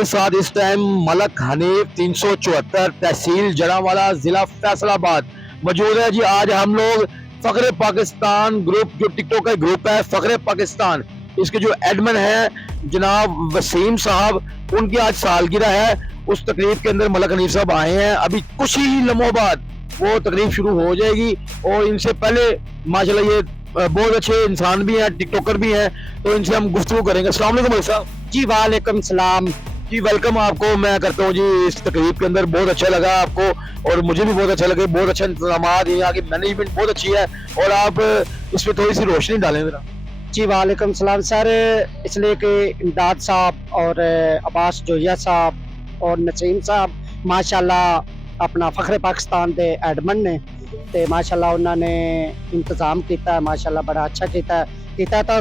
मेरे साथ इस टाइम मलक हनीफ 374 तहसील जड़ावाला जिला फैसलाबाद मौजूद है जी। आज हम लोग फखरे पाकिस्तान ग्रुप जो टिकटॉक का ग्रुप है फखरे पाकिस्तान, इसके जो एडमिन है जनाब वसीम साहब, उनकी आज सालगिरह है। उस तकरीब के अंदर मलक हनीफ साहब आए हैं। अभी कुछ ही लम्हों बाद वो तकरीब शुरू हो जाएगी और इनसे पहले माशाल्लाह ये बहुत अच्छे इंसान भी हैं, टिकटॉकर भी हैं, तो इनसे हम गुफ्तगू करेंगे। अस्सलाम वालेकुम मलिक साहब। जी वालेकुम सलाम जी वेलकम आपको मैं करता हूँ जी। इस तकरीब के अंदर बहुत अच्छा लगा आपको और मुझे भी बहुत अच्छा लगा। बहुत अच्छा इंतजाम, यहाँ की मैनेजमेंट बहुत अच्छी है और आप इस पर थोड़ी सी रोशनी डालें जरा। जी वालेकुम सलाम सर। इसलिए कि इमदाद साहब और अब्बास जोया साहब और नसीम साहब माशाल्लाह अपना फखरे पाकिस्तान के एडमिन ने ते माशाल्लाह उन्होंने इंतजाम किया है, माशाल्लाह बड़ा अच्छा किया तो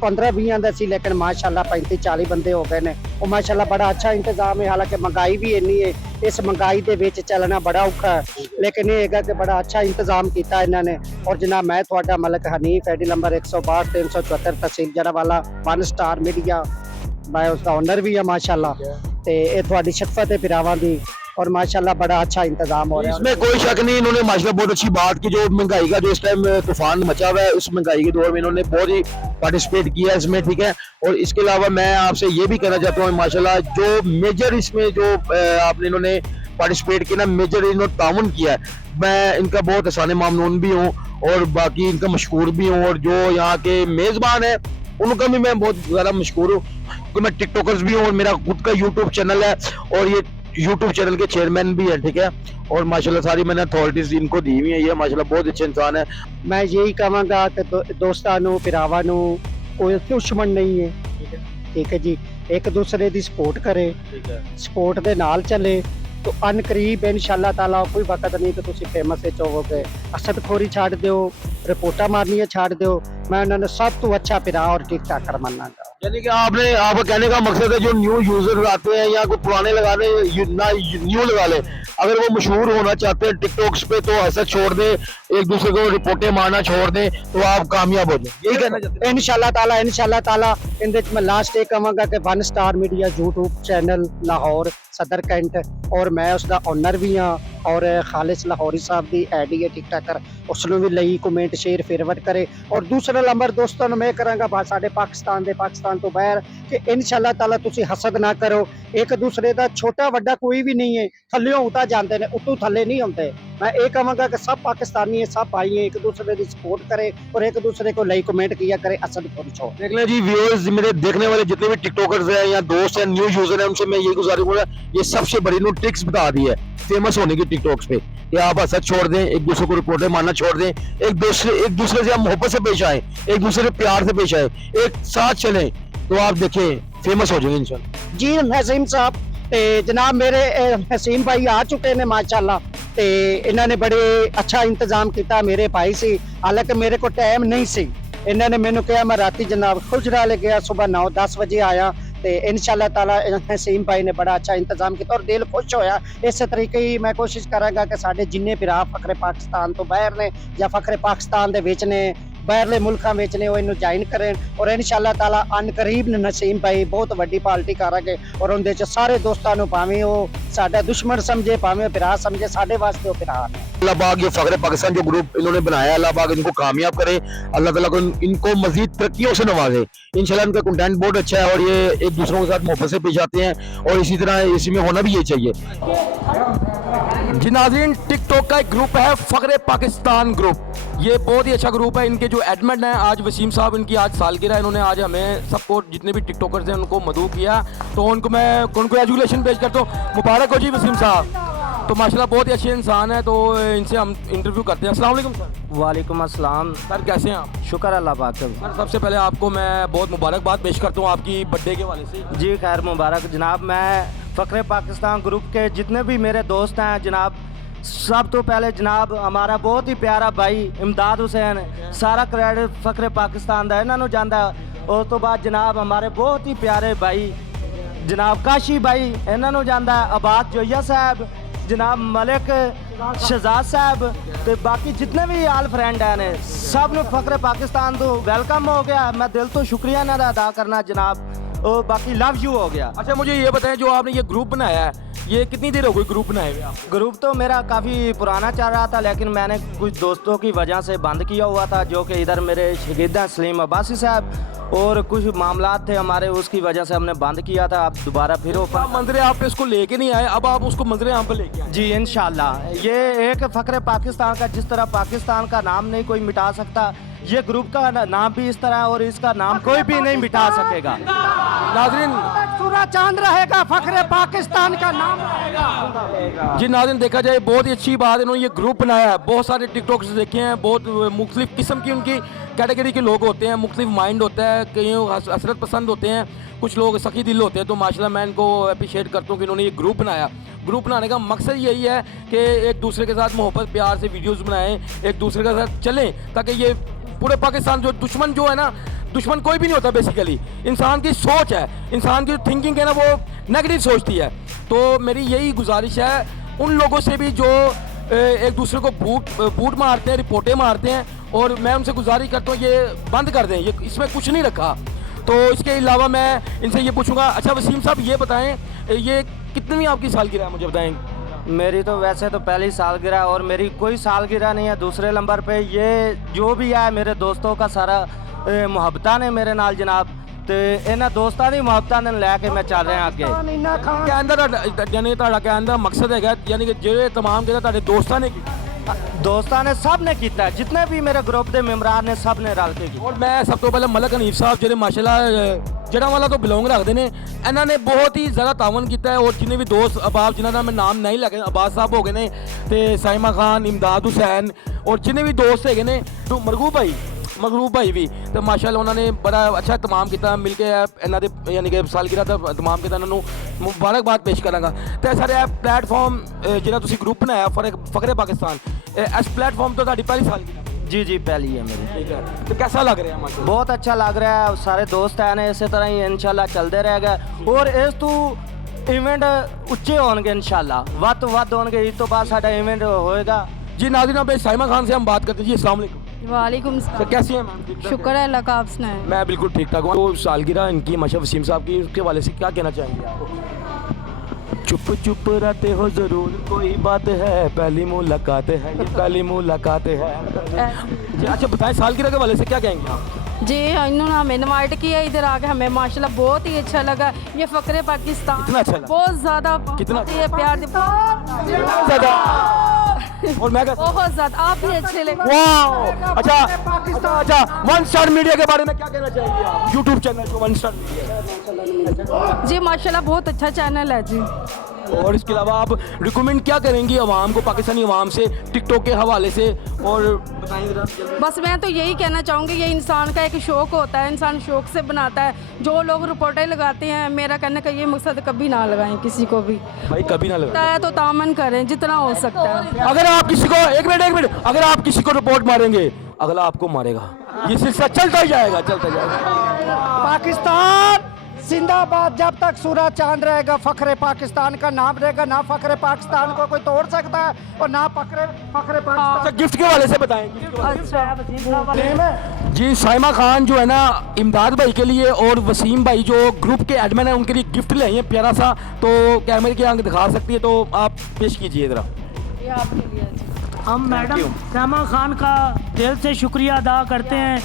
15-20 का सी, लेकिन माशाल्लाह 35-40 बंदे हो गए ने और माशाल्लाह बड़ा अच्छा इंतजाम है। हालांकि महंगाई भी इन्नी है, इस महंगाई के विच चलना बड़ा औखा है, लेकिन ये है कि बड़ा अच्छा इंतजाम किया इन्होंने। और जनाब मैं थोड़ा मलक हनीफ आईडी नंबर 162 374 तहसील जड़ावाला 1 स्टार मीडिया, मैं उसका ओनर भी है माशाल्लाह। ते ये थोड़ी शफकत है पिरावां दी और माशाल्लाह बड़ा अच्छा इंतजाम हो रहा है। इसमें कोई शक नहीं, इन्होंने माशाल्लाह बहुत अच्छी बात की। जो महंगाई का जो इस टाइम तूफान मचा हुआ है, उस महंगाई के दौर में इन्होंने बहुत ही पार्टिसिपेट किया इसमें, ठीक है। और इसके अलावा मैं आपसे ये भी कहना चाहता हूँ माशाल्लाह जो मेजर इसमें जो आपने इन्होंने पार्टिसिपेट किया ना, मेजर इन्होंने ताउन किया है, मैं इनका बहुत एहसान मामनून भी हूँ और बाकी इनका मशकूर भी हूँ। और जो यहाँ के मेज़बान है उनका भी मैं बहुत ज़्यादा मशकूर हूँ, क्योंकि मैं टिकटॉकर्स भी हूँ और मेरा खुद का यूट्यूब चैनल है और ये यूट्यूब चैनल के चेयरमैन भी है, ठीक है। और माशाल्लाह सारी मैंने अथॉरिटीज इनको दी हुई है। ये माशाल्लाह बहुत अच्छे इंसान है। मैं यही कहूँगा कि दोस्तों पिरावां नूं कोई दुश्मन नहीं है, ठीक है जी। एक दूसरे की सपोर्ट करे, सपोर्ट के नाल चले तो अनकरीब इंशाअल्लाह ताला कोई वक्त नहीं कि तुम फेमस होवोगे। असदखोरी छाड़ दो, रिपोर्टा मारनियां छाड़ दो, मैं उन्होंने सब तो अच्छा पिरा और टिक टाकर मानना। यानी कि आपका कहने का मकसद है जो न्यू यूजर आते हैं या कोई पुराने लगा ले ना न्यू लगा ले, अगर वो मशहूर होना चाहते हैं टिकटॉक्स पे तो हसद छोड़ दे, एक दूसरे को रिपोर्टें मारना छोड़ दे तो आप कामयाब हो जाए, यही कहना चाहते हैं। इंशाअल्लाह ताला इनदे मैं लास्ट ये कहूँगा कि 1 star media YouTube channel Lahore सदर कैंट और मैं उसका ओनर भी हाँ और खालिस लाहौरी साहब की आईडी है टिकटाकर, उसनों भी लई कमेंट शेयर फेरवर्ड करे। और दूसरा नंबर दोस्तों मैं करांगा साडे पाकिस्तान तो बाहर कि इंशाअल्लाह ताला तुसी हसद ना करो। एक दूसरे का छोटा वड्डा कोई भी नहीं है, थल्लियों उता जाते हैं, उतों थल्ले नहीं होते। मैं ये कहूँगा कि सब पाकिस्तानी है, सब भाई है, एक दूसरे की सपोर्ट करे और एक दूसरे को लाइक कमेंट किया करे। असद खोरी छोड़ देख लें जी व्यूअर्स, मेरे देखने वाले जितने भी टिकटॉकर्स हैं या दोस्त हैं न्यू यूजर हैं, उनसे मैं यही गुजारिश करूंगा, ये सबसे बड़ी नो ट्रिक्स बता दी है फेमस होने की टिकटॉक्स पे कि आप हसद छोड़ दें, एक दूसरे को रिपोर्टें मारना छोड़ दें, एक दूसरे से आप मोहब्बत से पेश आए, एक दूसरे से प्यार से पेश आए, एक साथ चलें तो आप देखें फेमस हो जाएंगे इंशाल्लाह। जी नसीम साहब ते जनाब मेरे नसीम भाई आ चुके हैं माशाल्लाह, ते इन्होंने बड़े अच्छा इंतजाम किया। मेरे भाई से हालांकि मेरे को टाइम नहीं सी, इन्होंने मैंने कहा मैं राती जनाब खुजरा ले गया, सुबह 9-10 बजे आया ते इंशाअल्लाह ताला नसीम भाई ने बड़ा अच्छा इंतजाम किया और दिल खुश होया। इस तरीके ही मैं कोशिश करांगा कि साडे जिन्ने भरा फखरे पाकिस्तान तो बाहर ने या फखरे पाकिस्तान दे विच ने बाहरले मुल्कां विच ने वो इन्हू ज्वाइन करें और इंशाअल्लाह ताला अनकरीब नसीम भाई बहुत वड्डी पार्टी करांगे और उनदे च सारे दोस्तां नू भावें वो साडा दुश्मन समझे भावें भरा समझे, साडे वास्ते वो भरा ने। अल्लाह पाक ये फखरे पाकिस्तान जो ग्रुप इन्होंने बनाया, अल्लाह पाक इनको कामयाब करे, अल्लाह ताला को इनको मजीद तरक्कियों से नवाजे। इंशाल्लाह इनका कंटेंट बहुत अच्छा है और ये एक दूसरों के साथ मोहब्बत से पेश आते हैं और इसी तरह इसी में होना भी ये चाहिए। जी नाज़रीन, टिकटॉक का एक ग्रुप है फखरे पाकिस्तान ग्रुप, ये बहुत ही अच्छा ग्रुप है। इनके जो एडमिन है आज वसीम साहब, इनकी आज सालगिरह है, इन्होंने आज हमें सबको जितने भी टिकटॉकर्स हैं उनको मदऊ किया, तो उनको मैं कॉन्ग्रेचुलेशन पेश करता हूँ। मुबारक हो जी वसीम साहब, तो माशाल्लाह बहुत ही अच्छे इंसान है। तो इनसे हम इंटरव्यू करते हैं। अस्सलाम वालेकुम सर। वालेकुम अस्सलाम सर कैसे हैं आप? शुक्र अल्लाह पाक का। सर सबसे पहले आपको मैं बहुत मुबारकबाद पेश करता हूँ आपकी बर्थडे के वाले से। जी खैर मुबारक जनाब। मैं फखरे पाकिस्तान ग्रुप के जितने भी मेरे दोस्त हैं जनाब, सब तो पहले जनाब हमारा बहुत ही प्यारा भाई इमदाद हुसैन, सारा क्रेडिट फखरे पाकिस्तान का इन्होंने जाता है। उस तो बाद जनाब हमारे बहुत ही प्यारे भाई जनाब काशी भाई इन्होंने जाता है, अब्बास जोया साहब, जनाब मलिक शहजाद साहब, तो बाकी जितने भी आल फ्रेंड हैं सब ने फखरे पाकिस्तान तो वेलकम हो गया। मैं दिल तो शुक्रिया इन्हों का अदा करना जनाब। और बाकी लव यू हो गया। अच्छा मुझे ये बताएं, जो आपने ये ग्रुप बनाया है, ये कितनी देर हो गई ग्रुप बनाए हुए आपको? ग्रुप तो मेरा काफ़ी पुराना चल रहा था, लेकिन मैंने कुछ दोस्तों की वजह से बंद किया हुआ था, जो कि इधर मेरे शागिर्द हैं सलीम अब्बासी साहब, और कुछ मामलात थे हमारे, उसकी वजह से हमने बंद किया था। अब दोबारा फिर आप मंजरे आप पे उसको लेके नहीं आए, अब आप उसको मंजरे यहाँ पे लेके आए। जी इंशाल्लाह। ये एक फ़ख्र पाकिस्तान का, जिस तरह पाकिस्तान का नाम नहीं कोई मिटा सकता, ये ग्रुप का नाम भी इस तरह है और इसका नाम कोई भी नहीं मिटा सकेगा। नाज़रीन, सूरज चांद रहेगा, फख्र पाकिस्तान का नाम रहेगा। जी नाज़रीन, देखा जाए बहुत ही अच्छी बात है, इन्होंने ये ग्रुप बनाया है। बहुत सारे टिकटॉक्स देखे हैं, बहुत मुख्तलिफ किस्म की उनकी कैटेगरी के लोग होते हैं, मुख्तलिफ माइंड होता है, कई हसरत पसंद होते हैं, कुछ लोग सखी दिल होते हैं। तो माशाल्लाह मैं इनको अप्रिशिएट करता हूँ कि इन्होंने ये ग्रुप बनाया। ग्रुप बनाने का मकसद यही है कि एक दूसरे के साथ मोहब्बत प्यार से वीडियोज़ बनाएं, एक दूसरे के साथ चलें, ताकि ये पूरे पाकिस्तान, जो दुश्मन जो है ना, दुश्मन कोई भी नहीं होता बेसिकली, इंसान की सोच है, इंसान की थिंकिंग है ना, वो नेगेटिव सोचती है। तो मेरी यही गुजारिश है उन लोगों से भी जो एक दूसरे को बूट मारते हैं, रिपोर्टें मारते हैं, और मैं उनसे गुजारिश करता हूँ ये बंद कर दें, ये इसमें कुछ नहीं रखा। तो इसके अलावा मैं इनसे ये पूछूंगा, अच्छा वसीम साहब ये बताएं, ये कितनी आपकी सालगिरह है, मुझे बताएं। मेरी तो वैसे तो पहली सालगिरह, और मेरी कोई सालगिरह नहीं है। दूसरे नंबर पे ये जो भी है मेरे दोस्तों का सारा मुहब्बतां ने मेरे नाल जनाब, ਤੇ ਇਹਨਾਂ ਦੋਸਤਾਂ ਦੀ ਮੁਹੱਬਤਾਂ ਨੂੰ ਲੈ ਕੇ ਮੈਂ ਚੱਲ ਰਿਹਾ ਅੱਗੇ। कहने का यानी ਤੁਹਾਡਾ ਕਹਿਣ ਦਾ ਮਕਸਦ ਹੈਗਾ, यानी कि ਜਿਹੜੇ तमाम ਜਿਹੜਾ ਤੁਹਾਡੇ ਦੋਸਤਾਂ ਨੇ ਕੀਤਾ, ਦੋਸਤਾਂ ਨੇ ਸਭ ਨੇ ਕੀਤਾ ਹੈ, जितने भी मेरे ग्रुप ਦੇ ਮੈਂਬਰਾਂ ਨੇ ਸਭ ਨੇ ਰਲ ਕੇ ਕੀਤਾ। और मैं सब तो पहले मलक हनीफ साहब ਜਿਹੜੇ माशाल्लाह जड़ांवाला तो बिलोंग रखते हैं, ਇਹਨਾਂ ਨੇ ਬਹੁਤ ਹੀ ਜ਼ਿਆਦਾ ਤਾਵਨ ਕੀਤਾ ਹੈ। और जिन्ने भी दोस्त अबाब जिन्हों का मैं नाम नहीं लगे, अब्बास साहब हो गए ने, ते साइमा खान, इमदाद हुसैन, और जिन्ने भी दोस्त है ने, तो मगरूब भाई भी, तो माशाल्लाह उन्होंने बड़ा अच्छा तमाम किया मिल के इन्हों के, यानी कि सालगिरह का तमाम किया, इन्होंने मुबारकबाद पेश करांगा। तो सर प्लेटफॉर्म जो तुम ग्रुप बनाया फखरे पाकिस्तान, इस प्लेटफॉर्म तो तुहाडी पहली सालगिरह? जी जी पहली है मेरी। ठीक है, तो कैसा लग रहा है माशाल्लाह? बहुत अच्छा लग रहा है, सारे दोस्त हैं ने इसी तरह ही इंशाल्लाह चलते रहेगा, और इस तू इवेंट उच्चे होंगे इंशाल्लाह, वध तो वध होंगे, इस तो बाद साडा इवेंट होएगा। जी नाज़रीन, अब साइमा खान से हम बात करते हैं। जी अस्सलाम वालेकुम। वालेकुम तो कैसी हैं मैम? ठीक-ठाक शुक्र है अल्लाह का, आप सुनाएं। मैं बिल्कुल ठीक ठाक हूँ। तो सालगिरह इनकी माशा वसीम साहब की, उसके वाले से क्या कहना चाहेंगे आप? चुप चुप रहते हो जरूर कोई बात है, पहली मुलाकात है, ये पहली मुलाकात है। जी अच्छा बताएं, सालगिरह के वाले से क्या कहेंगे आप? जी इन्होंने हमें इनवाइट किया इधर आके, हमें माशाल्लाह बहुत ही अच्छा लगा। ये फखरे पाकिस्तान कितना अच्छा लगा? बहुत ज़्यादा, कितना? ये प्यार ज़्यादा। और मैं कहता बहुत ज़्यादा, आप भी अच्छे लगे। वाह, अच्छा वन स्टार मीडिया के बारे में क्या कहना चाहेंगे आप? यूट्यूब चैनल जो वन स्टार मीडिया, जी माशाल्लाह बहुत अच्छा चैनल है जी। और इसके अलावा आप रिकमेंड क्या करेंगी आवाम को, पाकिस्तानी आवाम से, टिकटॉक के हवाले से? और बताएंगे जरा। बस मैं तो यही कहना चाहूँगी, ये इंसान का एक शौक़ होता है, इंसान शौक़ से बनाता है। जो लोग रिपोर्टें लगाते हैं, मेरा कहने का ये मकसद कभी ना लगाएं किसी को भी, भाई कभी ना लगा है तो तामन करें जितना हो सकता है। अगर आप किसी को एक मिनट अगर आप किसी को रिपोर्ट मारेंगे, अगला आपको मारेगा, ये सिलसिला चलता ही जाएगा। पाकिस्तान जिंदाबाद, जब तक सूरज चांद रहेगा फख्रे पाकिस्तान का नाम रहेगा। ना फख्रे पाकिस्तान को कोई तोड़ सकता है और ना फख्रे पाकिस्तान। अच्छा गिफ्ट के वाले से बताएं। अच्छा जी साइमा खान जो है ना, इमदाद भाई के लिए और वसीम भाई जो ग्रुप के एडमिन है, उनके लिए गिफ्ट ले आई हैं प्यारा सा, तो कैमरे के आगे दिखा सकती है, तो आप पेश कीजिए ज़रा। ये आपके लिए। हम मैडम साइमा खान का दिल से शुक्रिया अदा करते हैं,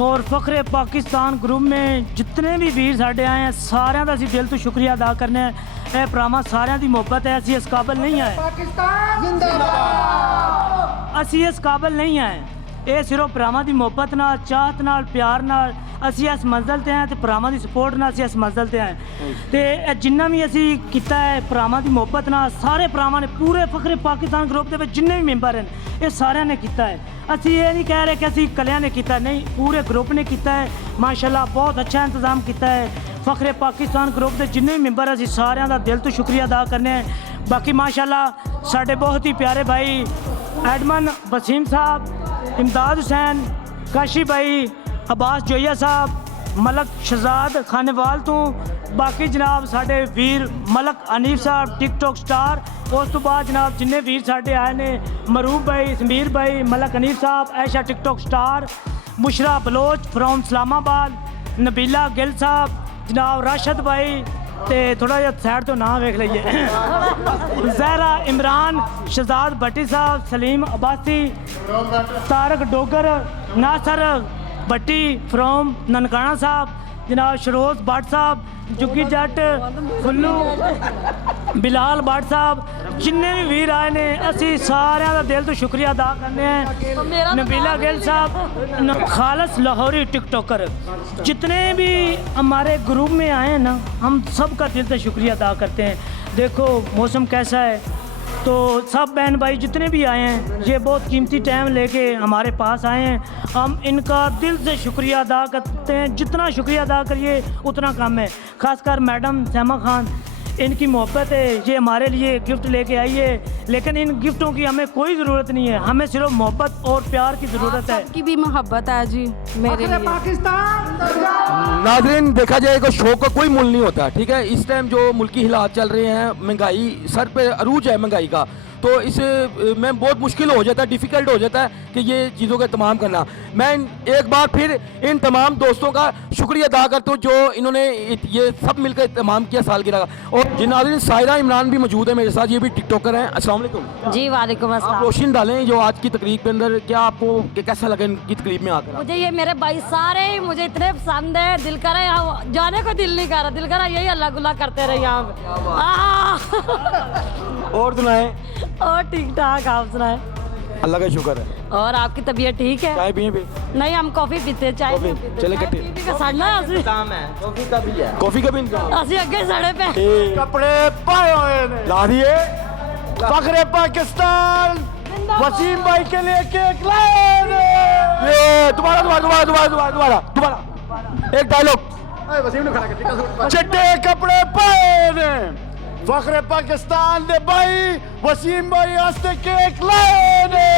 और फखरे पाकिस्तान ग्रुप में जितने भी वीर साढ़े आए हैं, सारिਆਂ ਦਾ ਅਸੀਂ ਦਿਲ ਤੋਂ ਸ਼ੁਕਰੀਆ ਅਦਾ ਕਰਨੇ ਆ। ਇਹ ਭਰਾਵਾਂ ਸਾਰਿਆਂ ਦੀ ਮੁਹੱਬਤ ਹੈ, ਅਸੀਂ ਇਸ ਕਾਬਲ ਨਹੀਂ ਆਏ। पाकिस्तान जिंदाबाद। ਅਸੀਂ ਇਸ ਕਾਬਲ ਨਹੀਂ ਆਏ, ਇਹ ਸਿਰਫ ਭਰਾਵਾਂ ਦੀ ਮੁਹੱਬਤ ਨਾਲ, ਚਾਹਤ ਨਾਲ, ਪਿਆਰ ਨਾਲ ਅਸੀਂ ਇਸ ਮੰਜ਼ਲ ਤੇ ਆਏ, ਤੇ ਭਰਾਵਾਂ ਦੀ ਸਪੋਰਟ ਨਾਲ ਅਸੀਂ ਇਸ ਮੰਜ਼ਲ ਤੇ ਆਏ। ਤੇ ਇਹ ਜਿੰਨਾ ਵੀ ਅਸੀਂ ਕੀਤਾ ਹੈ ਭਰਾਵਾਂ ਦੀ ਮੁਹੱਬਤ ਨਾਲ, ਸਾਰੇ ਭਰਾਵਾਂ ਨੇ, ਪੂਰੇ ਫਖਰੇ ਪਾਕਿस्तान ਗਰੁੱਪ ਦੇ ਵਿੱਚ ਜਿੰਨੇ ਵੀ ਮੈਂਬਰ ਹਨ, ਇਹ ਸਾਰਿਆਂ ਨੇ ਕੀਤਾ ਹੈ। ਅਸੀਂ ਇਹ ਨਹੀਂ ਕਹਿ ਰਹੇ ਕਿ ਅਸੀਂ ਇਕੱਲਿਆਂ ਨੇ ਕੀਤਾ, ਨਹੀਂ, ਪੂਰੇ ਗਰੁੱਪ ਨੇ ਕੀਤਾ ਹੈ। ਮਾਸ਼ਾਅੱਲਾ ਬਹੁਤ ਅੱਛਾ ਇੰਤਜ਼ਾਮ ਕੀਤਾ ਹੈ। ਫਖਰੇ ਪਾਕਿस्तान ਗਰੁੱਪ ਦੇ ਜਿੰਨੇ ਵੀ ਮੈਂਬਰ, ਅਸੀਂ ਸਾਰਿਆਂ ਦਾ ਦਿਲ ਤੋਂ ਸ਼ੁਕਰੀਆ ਅਦਾ ਕਰਨੇ ਆ। ਬਾਕੀ ਮਾਸ਼ਾਅੱਲਾ ਸਾਡੇ ਬਹੁਤ ਹੀ ਪਿਆਰੇ ਭਾਈ एडमन वसीम साहब, इमदाद हुसैन, काशी भाई, अब्बास जोया साहब, मलक शहजाद खानेवाल तो, बाकी जनाब साढ़े वीर मलक हनीफ साहब टिकटॉक स्टार, उस तो बाद जनाब जिन्ने वीर साढ़े आए ने, मरूफ भाई, समीर भाई, मलक हनीफ साहब, Aisha TikTok star, Bushra Baloch from Islamabad, Nabila Gill साहब, जनाब राशद भाई ते थोड़ा जिहा साइड तो नाम वेख लीजिए जहरा इमरान, शहजाद भट्टी साहब, सलीम अब्बासी, तारक डोगर, नासर भट्टी फ्रॉम ननकाना साहब, जनाब शरोज भट्ट साहब, जुग्गी जट, फुल्लू, बिलाल भट्ट साहब, जिन्ने भी वीर आए ने असी सारिਆਂ ਦਾ दिल तो शुक्रिया अदा करने हैं। नबीला गिल साहब, खालस लाहौरी टिकटॉकर, जितने भी हमारे ग्रुप में आए हैं ना, हम सबका दिल से शुक्रिया अदा करते हैं। देखो मौसम कैसा है, तो सब बहन भाई जितने भी आए हैं, ये बहुत कीमती टाइम लेके हमारे पास आए हैं, हम इनका दिल से शुक्रिया अदा करते हैं। जितना शुक्रिया अदा करिए उतना कम है। खासकर मैडम सैमा खान, इनकी मोहब्बत है, ये हमारे लिए गिफ्ट लेके आई है, लेकिन इन गिफ्टों की हमें कोई ज़रूरत नहीं है, हमें सिर्फ मोहब्बत और प्यार की ज़रूरत है। की भी मोहब्बत है जी मेरे लिए। नाज़रीन, देखा जाए तो शौक का कोई मूल नहीं होता, ठीक है। इस टाइम जो मुल्की हालात चल रहे हैं, महंगाई सर पे अरूज है महंगाई का, तो इस में बहुत मुश्किल हो जाता है, डिफ़िकल्ट हो जाता है कि ये चीज़ों का तमाम करना। मैं एक बार फिर इन तमाम दोस्तों का शुक्रिया अदा करता हूँ जो इन्होंने ये सब मिलकर तमाम किया सालगिरह का। और जी नाज़रीन, सायरा इमरान भी मौजूद है मेरे साथ, ये भी टिकटॉकर हैं। अस्सलाम वालेकुम जी वालेकुम आप अस्सलाम। रोशन डालें जो आज की तकरीब के अंदर, क्या आपको कैसा लगा इनकी तकरीब में आकर? मुझे ये मेरे भाई सारे ही मुझे इतने पसंद है, दिल करे यहाँ जाने को दिल नहीं कर रहा, दिल करा यही अल्लाह गुल्ला करते रहे यहाँ पे। और सुनाएं? और ठीक ठाक, आप सुनाए? अल्लाह का शुक्र है। और आपकी तबीयत ठीक है? चाय पिए? नहीं, हम कॉफी पीते, चाय कॉफी? नहीं पीते। चले चाय कट्टे। पी के सड़ना असली कॉफी का भी इंतजाम? असली अगे सड़े पे। कपड़े पाए हुए ने, ला दिए? फखरे पाकिस्तान वसीम भाई के लिए केक लाए ने। ये दोबारा एक डायलॉग। चिट्टे कपड़े पाए ने, फखरे पाकिस्तान दे भाई वसीम भाई वास्ते केक लाए ने।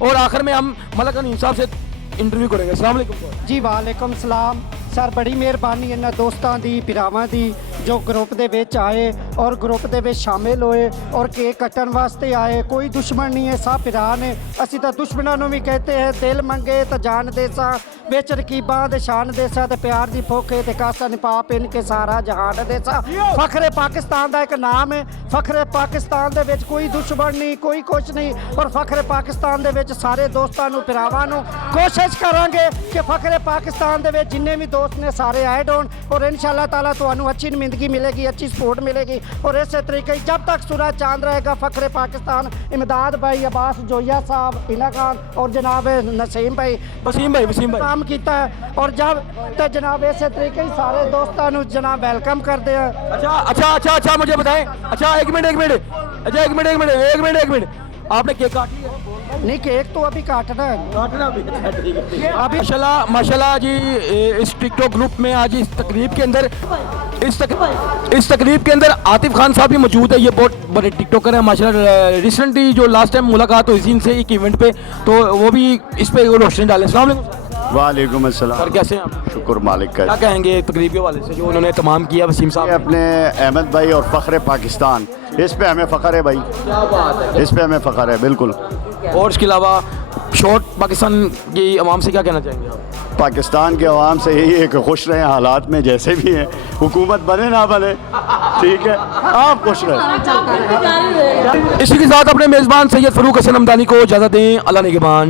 और आखिर में हम मलक अनीम साहब से इंटरव्यू करेंगे। अस्सलाम वालेकुम। जी वालेकुम सलाम सर, बड़ी ਮਿਹਰਬਾਨੀ ਇਹਨਾਂ ਦੋਸਤਾਂ ਦੀ, ਭਰਾਵਾਂ ਦੀ ਜੋ ਗਰੁੱਪ ਦੇ ਵਿੱਚ ਆਏ ਔਰ ਗਰੁੱਪ ਦੇ ਵਿੱਚ ਸ਼ਾਮਿਲ ਹੋਏ ਔਰ ਕੇਕ ਕੱਟਣ ਵਾਸਤੇ ਆਏ। ਕੋਈ ਦੁਸ਼ਮਣ ਨਹੀਂ ਹੈ, ਸਭ ਭਰਾ ਨੇ। ਅਸੀਂ ਤਾਂ ਦੁਸ਼ਮਣਾਂ ਨੂੰ ਵੀ ਕਹਤੇ ਹੈ, ਦਿਲ ਮੰਗੇ ਤਾਂ ਜਾਨ ਦੇ ਸਾਂ, ਵਿੱਚ ਰਕੀਬਾਂ ਦੇ ਸ਼ਾਨ ਦੇ ਸਾਂ, ਤੇ ਪਿਆਰ ਦੀ ਭੁੱਖੇ ਤੇ ਕਾਸਾ ਨਿਪਾਪ ਇਨਕੇ ਸਾਰਾ ਜਹਾਨ ਦੇ ਸਾਂ। ਫਖਰੇ ਪਾਕਿਸਤਾਨ ਦਾ ਇੱਕ ਨਾਮ ਹੈ। ਫਖਰੇ ਪਾਕਿਸਤਾਨ ਦੇ ਵਿੱਚ ਕੋਈ ਦੁਸ਼ਮਣ ਨਹੀਂ, ਕੋਈ ਕੁਛ ਨਹੀਂ। ਔਰ ਫਖਰੇ ਪਾਕਿਸਤਾਨ ਦੇ ਵਿੱਚ ਸਾਰੇ ਦੋਸਤਾਂ ਨੂੰ, ਭਰਾਵਾਂ ਨੂੰ ਕੋਸ਼ਿਸ਼ ਕਰਾਂਗੇ ਕਿ ਫਖਰੇ ਪਾਕਿस्तान ਦੇ ਵਿੱਚ ਜਿੰਨੇ ਵੀ ਦੋਸਤ ਨੇ ਸਾਰੇ ऐड होन और इंशाल्लाह ताला ਤੁਹਾਨੂੰ अच्छी नुमाइंदगी मिलेगी, अच्छी सपोर्ट मिलेगी। और इस तरीके जब तक सूरज चांद रहेगा, फखरे पाकिस्तान इमदाद भाई, अब्बास जोया साहब, इला खान और जनाब नसीम भाई काम किया है। और जब तो जनाब इस तरीके ही सारे दोस्तों को जनाब वेलकम करते हैं। अच्छा मुझे बताएं। अच्छा एक मिनट आपने केक काट लिया? नहीं, केक तो अभी काटना है। अभी माशाल्लाह जी, इस टिकटॉक ग्रुप में आज इस तकरीब के अंदर आतिफ खान साहब भी मौजूद है। ये बहुत बड़े टिकटॉकर हैं माशाल्लाह। रिसेंटली जो लास्ट टाइम मुलाकात हुई थी इनसे एक इवेंट पे, तो वो भी इस पे रोशनी डालें। अस्सलाम वालेकुम। वालेकुम अस्सलाम। सर कैसे हैं आप? शुक्र मालिक का। क्या कहेंगे तकरीब के वाले से जो उन्होंने तमाम किया वसीम साहब? अपने अहमद भाई और फ़ख्र पाकिस्तान, इस पे हमें फ़ख्र है भाई, क्या बात है, इस पे हमें फ़ख्र है बिल्कुल। और इसके अलावा शॉर्ट पाकिस्तान की आवाम से क्या कहना चाहेंगे आप? पाकिस्तान के अवाम से यही है कि खुश रहें हालात में जैसे भी हैं, हुकूमत बने ना बने, ठीक है, आप खुश रहें। इसी के साथ अपने मेज़बान सैयद फ़रूक हसन हमदानी को इजाज़त दें। अल्लाह निगहबान।